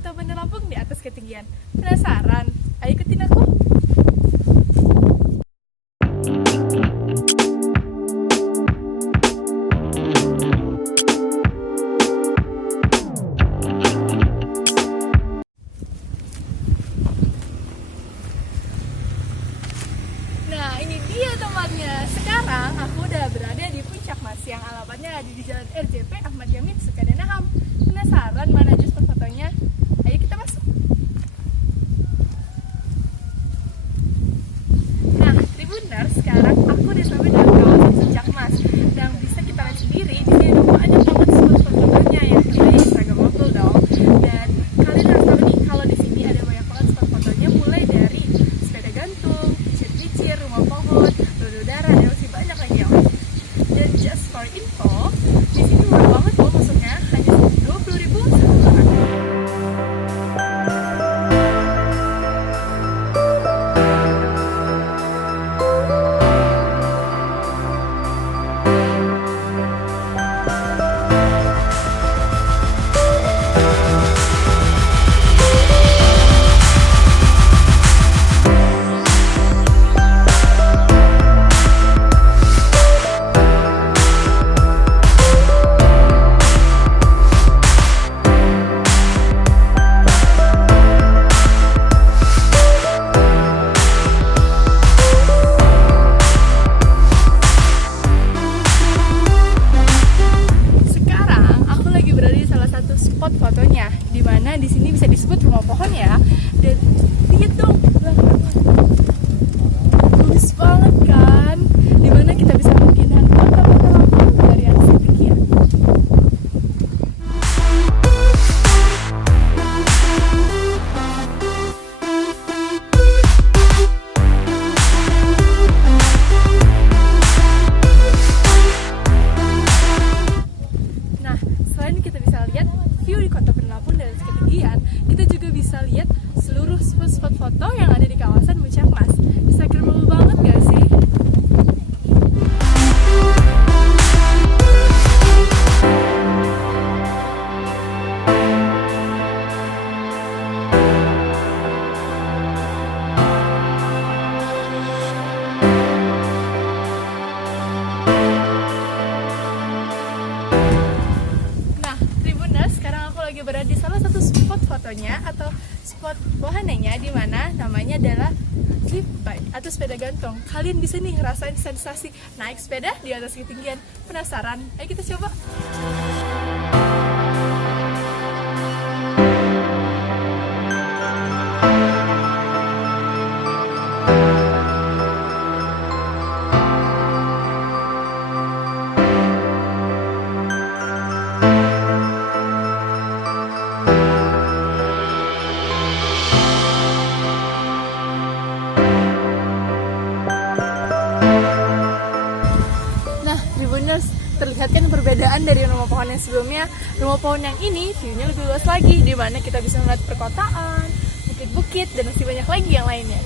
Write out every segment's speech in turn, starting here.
Kota Bandar Lampung di atas ketinggian. Penasaran? Ayo ikutin aku. Nah, ini dia tempatnya. Sekarang aku udah berada di Puncak Mas yang alamatnya ada di Jalan RJP Ahmad Yamin Sukadenaham. Penasaran mana aja spot fotonya? Ayo kita masuk. Nah, Tribuners, sekarang aku udah sampai dalam kawasan Puncak Mas. Dan bisa kita lihat sendiri, di sini ada banyak banget spot fotonya yang terbaik Instagram Motul dong. Dan kalian harus tahu nih, kalau di sini ada banyak banget spot fotonya, mulai dari sepeda gantung, kicir-kicir, rumah pohon, donor udara, dan masih banyak lagi yang lain. Dan just for info, di sini murah banget loh masuknya, hanya 20.000 satu orang. Sekarang aku lagi berada di salah satu spot fotonya, di mana di sini bisa disebut rumah pohon ya. Dan lihat dong, bagus banget kan? Di mana kita bisa melihat kota Bandar Lampung dari atas ketinggian. Nah, selain kita bisa lihat view di Kota Bandar Lampung dari atas ketinggian, kita juga bisa lihat seluruh spot-spot foto yang ada di kawasan Puncak Mas. Instagramable banget gak sih? Nah, Tribuners, sekarang aku lagi berada di salah satu spot fotonya atau spot wahananya, di mana namanya adalah zip bike atau sepeda gantung. Kalian bisa nih ngerasain sensasi naik sepeda di atas ketinggian. Penasaran? Ayo kita coba. Nah, Tribuners, terlihat kan perbedaan dari rumah pohon yang sebelumnya. Rumah pohon yang ini view-nya lebih luas lagi, di mana kita bisa melihat perkotaan, bukit-bukit, dan masih banyak lagi yang lainnya.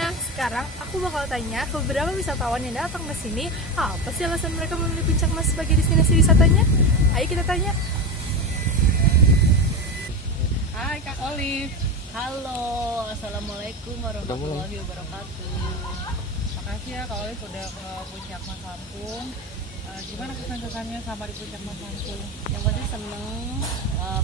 Nah, sekarang aku bakal tanya ke beberapa wisatawan yang datang ke sini, apa sih alasan mereka memilih Puncak Mas sebagai destinasi wisatanya? Ayo kita tanya. Hai Kak Olive. Halo, assalamualaikum warahmatullahi wabarakatuh. Makasih ya Kak Olive udah ke Puncak Mas Lampung. Gimana kesan-kesannya sama di Puncak Mas Lampung? Yang pasti seneng,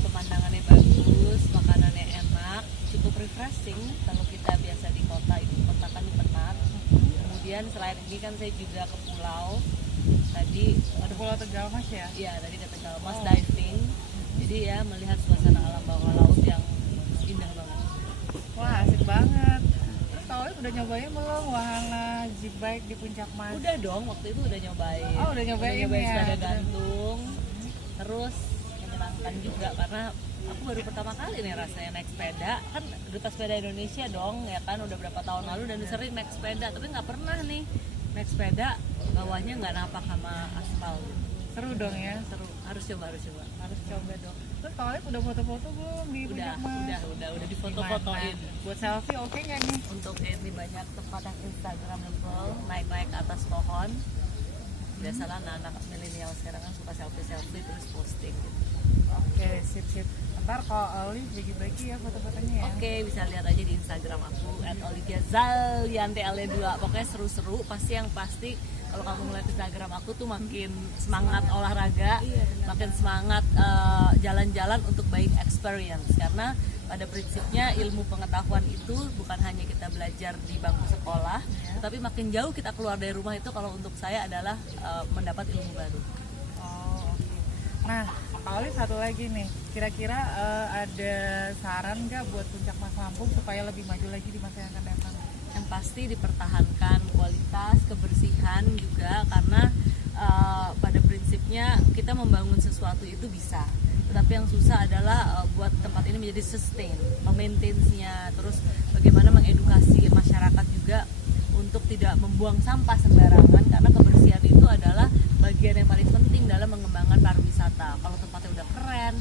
pemandangannya bagus, makanannya enak, cukup refreshing. Kalau kita biasa di kota, ibu kota kan penat. Kemudian selain ini kan saya juga ke pulau. Tadi Ada Pulau Tegal Mas ya? ya tadi ke Tegal Mas diving. Jadi ya melihat suasana alam bawah laut yang indah banget. Wah asik banget. Terus Kak Olive udah nyobain belum wahana zip bike di Puncak Mas? Udah dong, waktu itu udah nyobain. Oh, udah nyobain ya. sepeda gantung. Terus menyenangkan menyenangkan juga karena aku baru pertama kali nih rasanya naik sepeda. Kan duta sepeda Indonesia dong ya kan, udah berapa tahun lalu dan sering naik sepeda, tapi nggak pernah nih naik sepeda bawahnya nggak napak sama aspal. Seru dong ya. Seru, harus coba Harus coba dong. Terus Kak Olive udah foto-foto belum di udah Puncak Mas? udah difoto-fotoin. Gimana? Buat selfie oke nggak nih? Untuk ini banyak tempat yang instagramable, naik ke atas pohon. Biasalah anak-anak milenial sekarang kan suka selfie terus posting gitu. Oke, sip. Ntar kalau Olive bagi-bagi ya foto-fotonya ya. Oke, bisa lihat aja di Instagram aku @oliviazaliantle2. Pokoknya seru-seru, pasti kalau kamu ngeliat Instagram aku tuh makin semangat olahraga, makin semangat jalan-jalan untuk baik experience. Karena pada prinsipnya ilmu pengetahuan itu bukan hanya kita belajar di bangku sekolah, tetapi makin jauh kita keluar dari rumah itu kalau untuk saya adalah mendapat ilmu baru. Oh, oke. Nah, Kak Olive satu lagi nih. Kira-kira ada saran nggak buat Puncak Mas Lampung supaya lebih maju lagi di masa yang akan datang? Yang pasti dipertahankan kualitas, kebersihan juga, karena pada prinsipnya kita membangun sesuatu itu bisa, tetapi yang susah adalah buat tempat ini menjadi sustain, memaintainnya, terus bagaimana mengedukasi masyarakat juga untuk tidak membuang sampah sembarangan, karena kebersihan itu adalah bagian yang paling penting dalam mengembangkan pariwisata. Kalau tempatnya udah keren,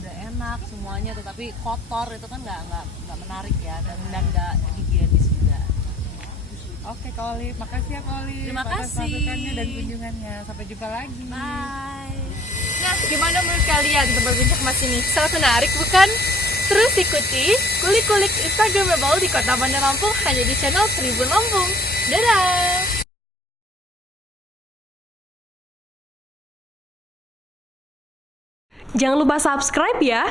udah enak semuanya, tetapi kotor itu kan nggak menarik ya, dan nggak higienis juga. Oke Kak Olive, makasih ya Kak Olive Terima atas kasih. masukannya dan kunjungannya. Sampai jumpa lagi. Bye. Nah, gimana menurut kalian tempat Puncak Mas ini? Sangat menarik bukan? Terus ikuti kulik-kulik Instagramable di Kota Bandar Lampung hanya di channel Tribun Lampung. Dadah! Jangan lupa subscribe ya!